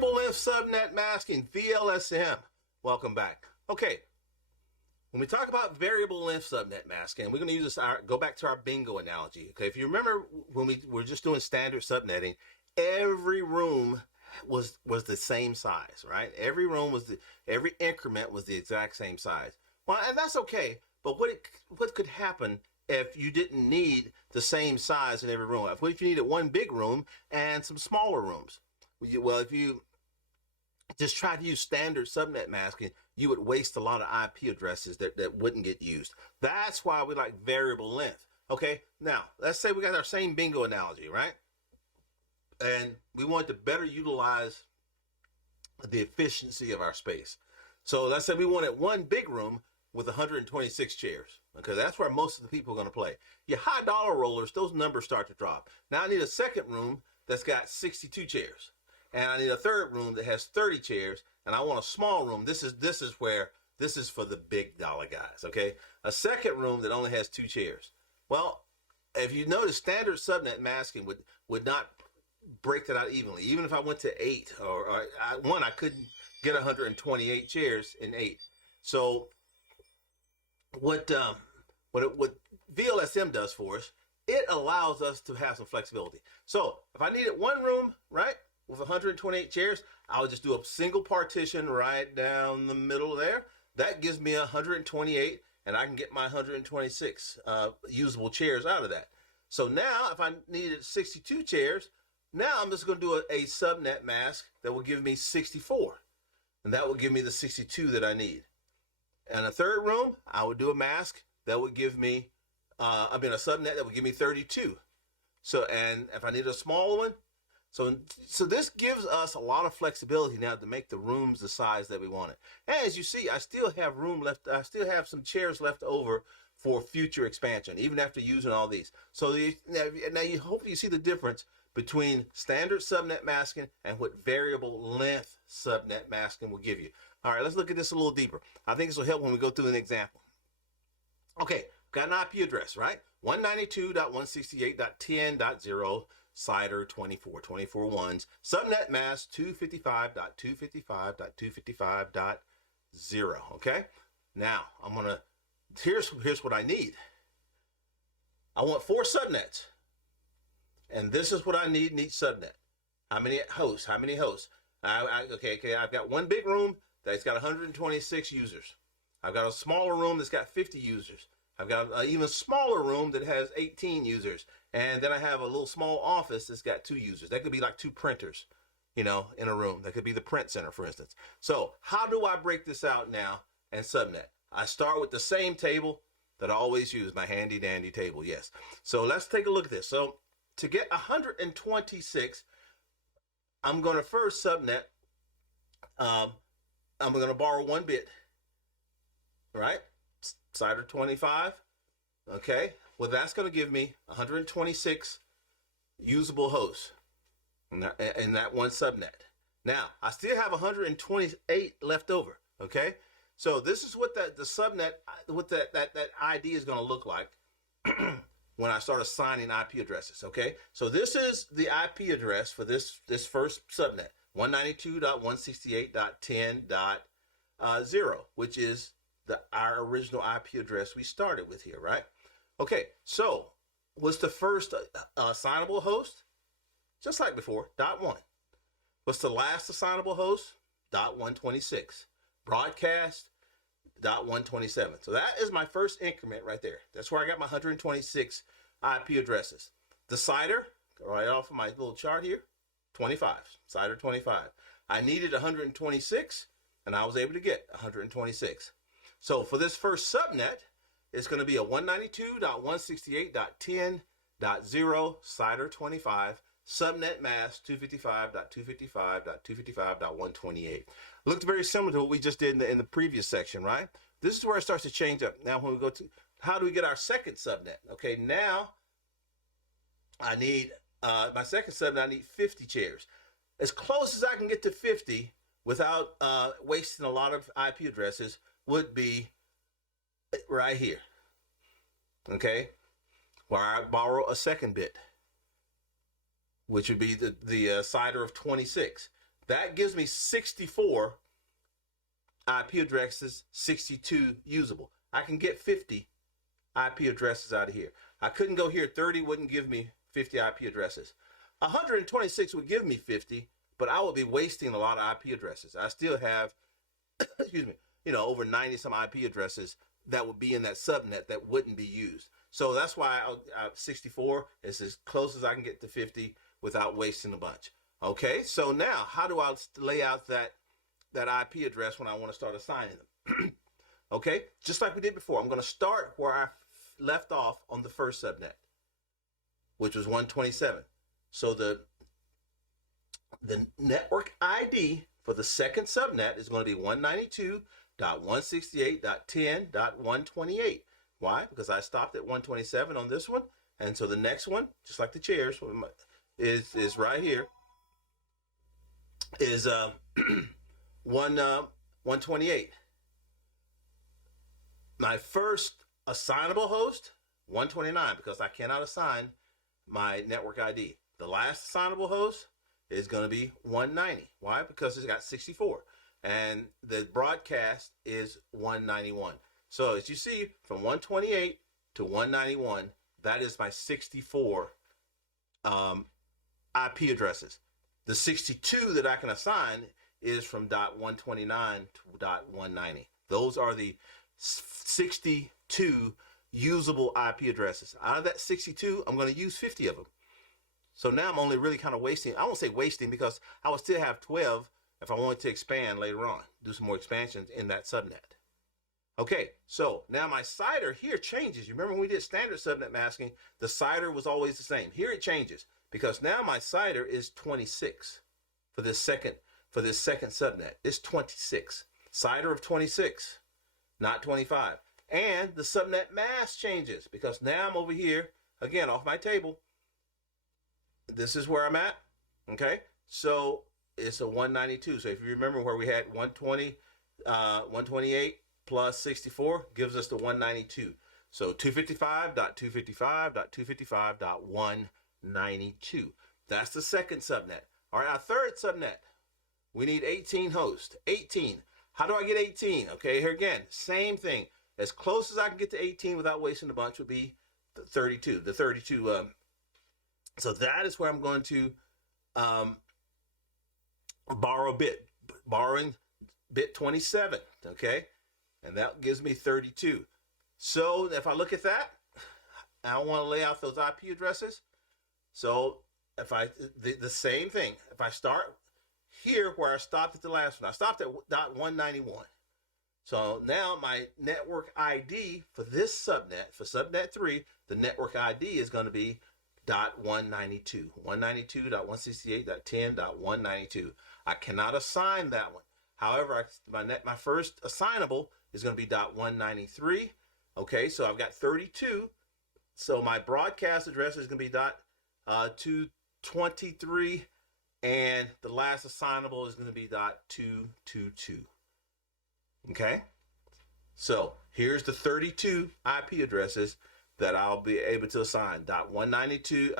Variable length subnet masking, VLSM. Welcome back. Okay, when we talk about variable length subnet masking, we're going to use this, go back to our bingo analogy. Okay, if you remember when we were just doing standard subnetting, every room was the same size, right? Every room every increment was the exact same size. Well, and that's okay, but what could happen if you didn't need the same size in every room? What if you needed one big room and some smaller rooms? Well, if you just try to use standard subnet masking, you would waste a lot of IP addresses that wouldn't get used. That's why we like variable length. Okay, now let's say we got our same bingo analogy, right? And we want to better utilize the efficiency of our space. So let's say we wanted one big room with 126 chairs. Okay, that's where most of the people are going to play. Your high dollar rollers, those numbers start to drop. Now I need a second room that's got 62 chairs. And I need a third room that has 30 chairs, and I want a small room. This is for the big dollar guys, okay? A second room that only has 2 chairs. Well, if you notice, standard subnet masking would not break that out evenly. Even if I went to 8 I couldn't get 128 chairs in 8. So what VLSM does for us, it allows us to have some flexibility. So if I needed one room, right, with 128 chairs, I would just do a single partition right down the middle there. That gives me 128, and I can get my 126 usable chairs out of that. So now, if I needed 62 chairs, now I'm just going to do a subnet mask that will give me 64, and that will give me the 62 that I need. And a third room, I would do a mask that would give me, a subnet that would give me 32. So, and if I need a smaller one, so this gives us a lot of flexibility now to make the rooms the size that we want it. And as you see, I still have room left. I still have some chairs left over for future expansion, even after using all these. So now you hopefully you see the difference between standard subnet masking and what variable length subnet masking will give you. All right, let's look at this a little deeper. I think this will help when we go through an example. Okay, got an IP address, right? 192.168.10.0. CIDR 24 ones, subnet mask 255.255.255.0. Okay, now here's what I need. I want 4 subnets, and this is what I need in each subnet. How many hosts? Okay, I've got one big room that's got 126 users. I've got a smaller room that's got 50 users. I've got an even smaller room that has 18 users. And then I have a little small office that's got 2 users. That could be like 2 printers, in a room. That could be the print center, for instance. So how do I break this out now and subnet? I start with the same table that I always use, my handy dandy table, yes. So let's take a look at this. So to get 126, I'm going to first subnet. I'm going to borrow 1 bit, right? CIDR 25. Okay, well, that's going to give me 126 usable hosts in that one subnet. Now, I still have 128 left over. Okay, so this is what the subnet, what that ID is going to look like when I start assigning IP addresses. Okay, so this is the IP address for this first subnet, 192.168.10.0, which is our original IP address we started with here, right? Okay, so what's the first assignable host? Just like before, .1. What's the last assignable host? .126. Broadcast, .127. So that is my first increment right there. That's where I got my 126 IP addresses. The CIDR, right off of my little chart here, 25, CIDR 25. I needed 126, and I was able to get 126. So for this first subnet, it's going to be a 192.168.10.0 CIDR 25 subnet mask 255.255.255.128. Looked very similar to what we just did in the previous section, right? This is where it starts to change up. Now when we go to how do we get our second subnet? Okay, now I need my second subnet. I need 50 chairs. As close as I can get to 50 without wasting a lot of IP addresses would be right here, okay, where I borrow a second bit, which would be the CIDR of 26. That gives me 64 IP addresses, 62 usable. I can get 50 IP addresses out of here. I couldn't go here. 30 wouldn't give me 50 IP addresses. 126 would give me 50, but I would be wasting a lot of IP addresses. I still have, excuse me, over 90 some IP addresses that would be in that subnet that wouldn't be used. So that's why 64 is as close as I can get to 50 without wasting a bunch. Okay, so now how do I lay out that IP address when I want to start assigning them? Okay, just like we did before, I'm going to start where I left off on the first subnet, which was 127. So the network ID for the second subnet is going to be 192.168.10.128. Why? Because I stopped at 127 on this one, and so the next one, just like the chairs, is right here. Is 128. My first assignable host, 129, because I cannot assign my network ID. The last assignable host is going to be 190. Why? Because it's got 64. And the broadcast is 191. So as you see, from 128 to 191, that is my 64 IP addresses. The 62 that I can assign is from .129 to .190. Those are the 62 usable IP addresses. Out of that 62, I'm going to use 50 of them. So now I'm only really kind of wasting. I won't say wasting because I would still have 12 if I wanted to expand later on, do some more expansions in that subnet. Okay, so now my CIDR here changes. You remember when we did standard subnet masking, the CIDR was always the same. Here it changes because now my CIDR is 26 for this second subnet. It's 26. CIDR of 26, not 25. And the subnet mask changes because now I'm over here, again, off my table. This is where I'm at, okay? So it's a 192. So if you remember where we had 120, 128 plus 64 gives us the 192. So 255.255.255.192. That's the second subnet. All right, our third subnet, we need 18 hosts. 18. How do I get 18? Okay, here again, same thing. As close as I can get to 18 without wasting a bunch would be the 32. The 32. So that is where I'm going to borrowing bit 27. Okay, and that gives me 32. So if I look at that, I want to lay out those IP addresses. So if the same thing, if I start here where I stopped at the last one, I stopped at .191. So now my network ID for this subnet, for subnet 3, the network ID is going to be .192, 192.168.10.192. I cannot assign that one. However, my first assignable is going to be .193. Okay, so I've got 32. So my broadcast address is going to be .223, and the last assignable is going to be .222. Okay, so here's the 32 IP addresses that I'll be able to assign. .192,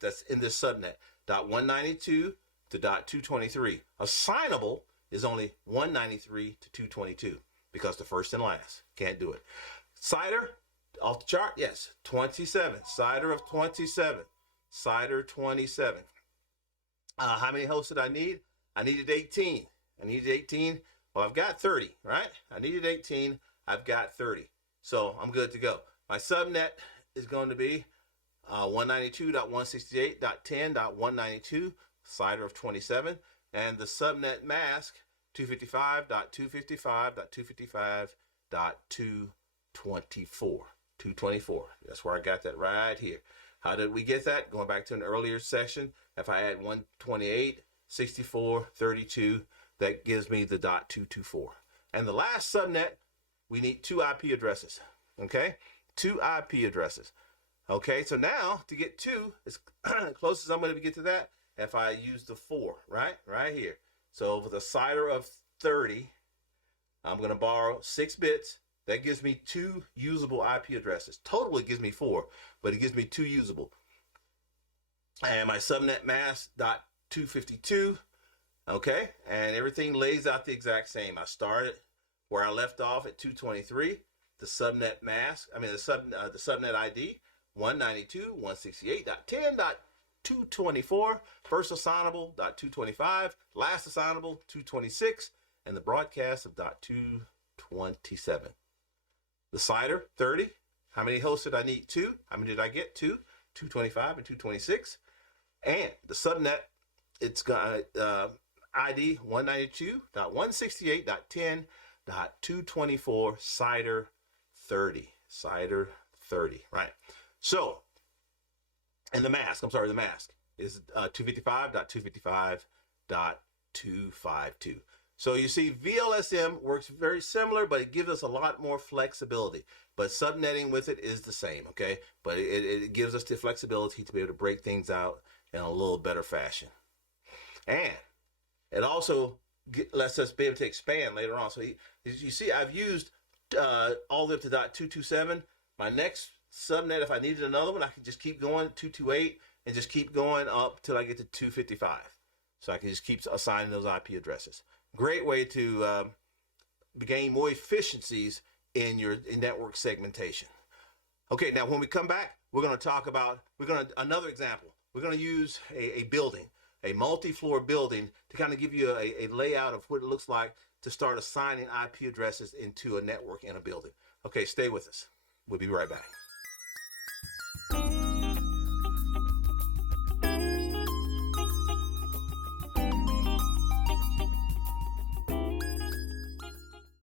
that's in this subnet. .192 to .223. Assignable is only 193 to 222 because the first and last. Can't do it. CIDR, off the chart, yes, 27. CIDR of 27. CIDR 27. How many hosts did I need? I needed 18. Well, I've got 30, right? I needed 18. I've got 30. So I'm good to go. My subnet is going to be 192.168.10.192, CIDR of 27, and the subnet mask 255.255.255.224. 224. That's where I got that right here. How did we get that? Going back to an earlier session, if I add 128, 64, 32, that gives me the .224. And the last subnet, we need 2 IP addresses. Okay? 2 IP addresses. Okay, so now to get 2, as close as I'm going to get to that, if I use the 4, right here. So with a CIDR of 30, I'm going to borrow 6 bits. That gives me 2 usable IP addresses. Total, it gives me 4, but it gives me 2 usable. And my subnet mask .252 Okay, and everything lays out the exact same. I started where I left off at 223. The subnet mask, the subnet ID 192.168.10.224. First assignable .225, last assignable 226, and the broadcast of .227. The CIDR 30. How many hosts did I need? 2. How many did I get? 2. 225 and 226. And the subnet, it's got ID 192.168.10.224 CIDR 30. CIDR 30. Right. So, and the mask is 255.255.252. So you see, VLSM works very similar, but it gives us a lot more flexibility. But subnetting with it is the same, okay? But it gives us the flexibility to be able to break things out in a little better fashion. And it also lets us be able to expand later on. So you see, I've used all the way up to .227. My next subnet, if I needed another one, I can just keep going 228 and just keep going up till I get to 255. So I can just keep assigning those IP addresses. Great way to gain more efficiencies in your network segmentation. Okay, now when we come back, we're going to talk about, another example. We're going to use a building, a multi-floor building, to kind of give you a layout of what it looks like to start assigning IP addresses into a network in a building. Okay, stay with us. We'll be right back.